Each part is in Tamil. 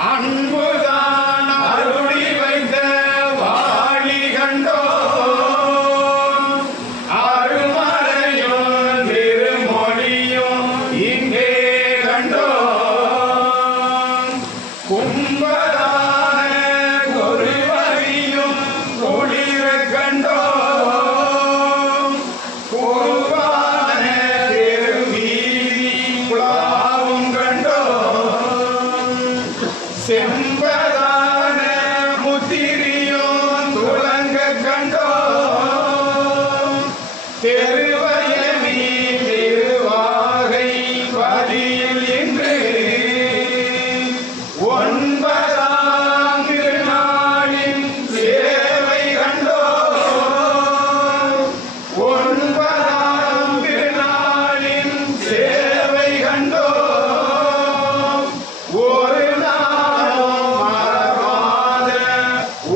அன்புதான் அருளி வைத்த வாழி கண்டோ அருமறையும் திருமொழியும் இங்கே கண்டோ கும்பதான குருவரியும் குளிர கண்டோ குருவான திருவீதி குழாவும் கண்டோ செம்பதான முத்திரியும் துளங்க கண்டோ தெருவயமி திருவாகை பதியில் இன்று ஒன்பதாம் திருநாளின் சேவை கண்டோ ஒன்பதாம் திருநாளின் சேவை கண்டோ ஒரு நாளும் மறவாத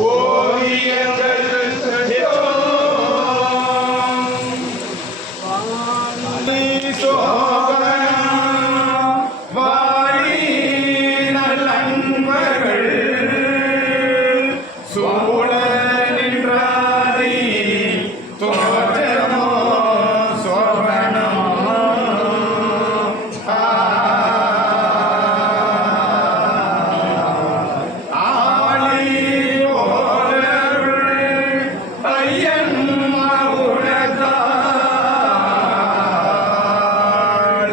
ஓவியங்கள் கண்டோ வாரி நல்லன்பர்கள் சூழ நின்றாதி தோற்றமோ சோபனமோ ஆளி ஓரருள் ஐயன் மவுனத்தாள்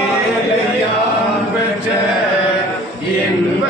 ஏழையான் பெற்ற இன்ப